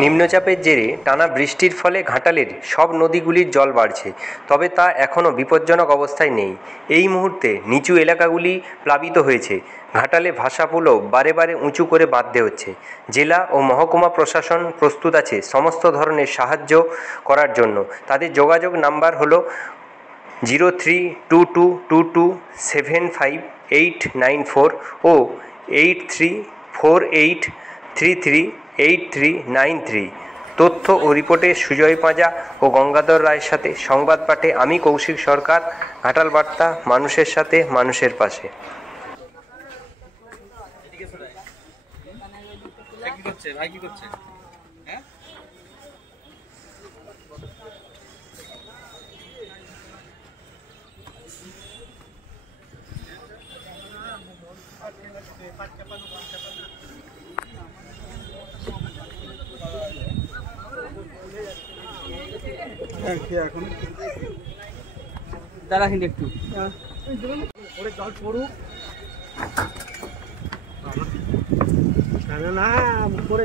নিম্নচাপের জেরে টানা বৃষ্টির ফলে ঘাটালের সব নদীগুলির জল বাড়ছে, তবে তা এখনও বিপজ্জনক অবস্থায় নেই। এই মুহূর্তে নিচু এলাকাগুলি প্লাবিত হয়েছে। ঘাটালে ভাষাপুলও বারে বারে উঁচু করে বাঁধতে হচ্ছে। জেলা ও মহকুমা প্রশাসন প্রস্তুত আছে সমস্ত ধরনের সাহায্য করার জন্য। তাদের যোগাযোগ নাম্বার হলো 0322227589 ও 8348338393। তথ্য ও রিপোর্টে সুজয় পাঁজা ও গঙ্গাধর রায়ের সাথে সংবাদ পাঠে আমি কৌশিক সরকার। ঘাটাল বার্তা, মানুষের সাথে, মানুষের পাশে। এখন দাঁড়া কিন্তু একটু জল পড়ুক না করে